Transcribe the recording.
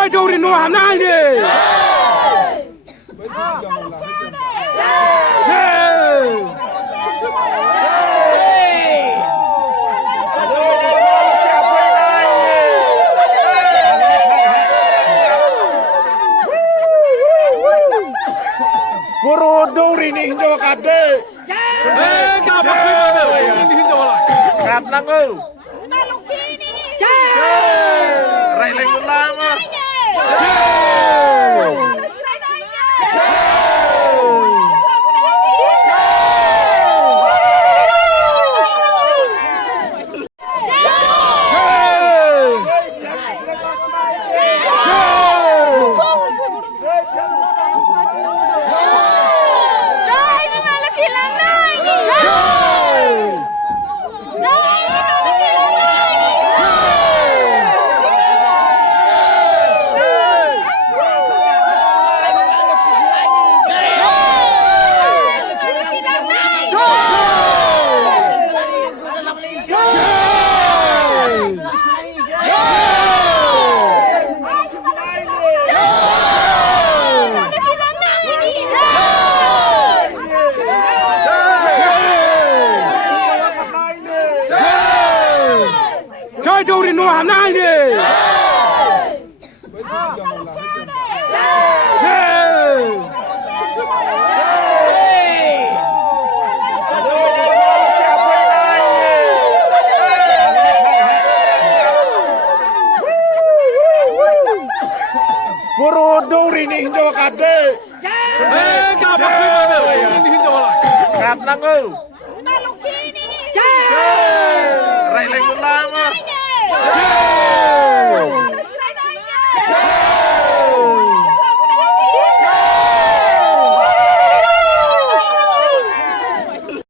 Chơi đâu thì nó hàm nay đi. Buru duri ni hinjo kade. Kap langu. Rai leng lama. Chơi đâu thì nó hàm nay đi. Buru duri ni hinjo kade. Kap langu.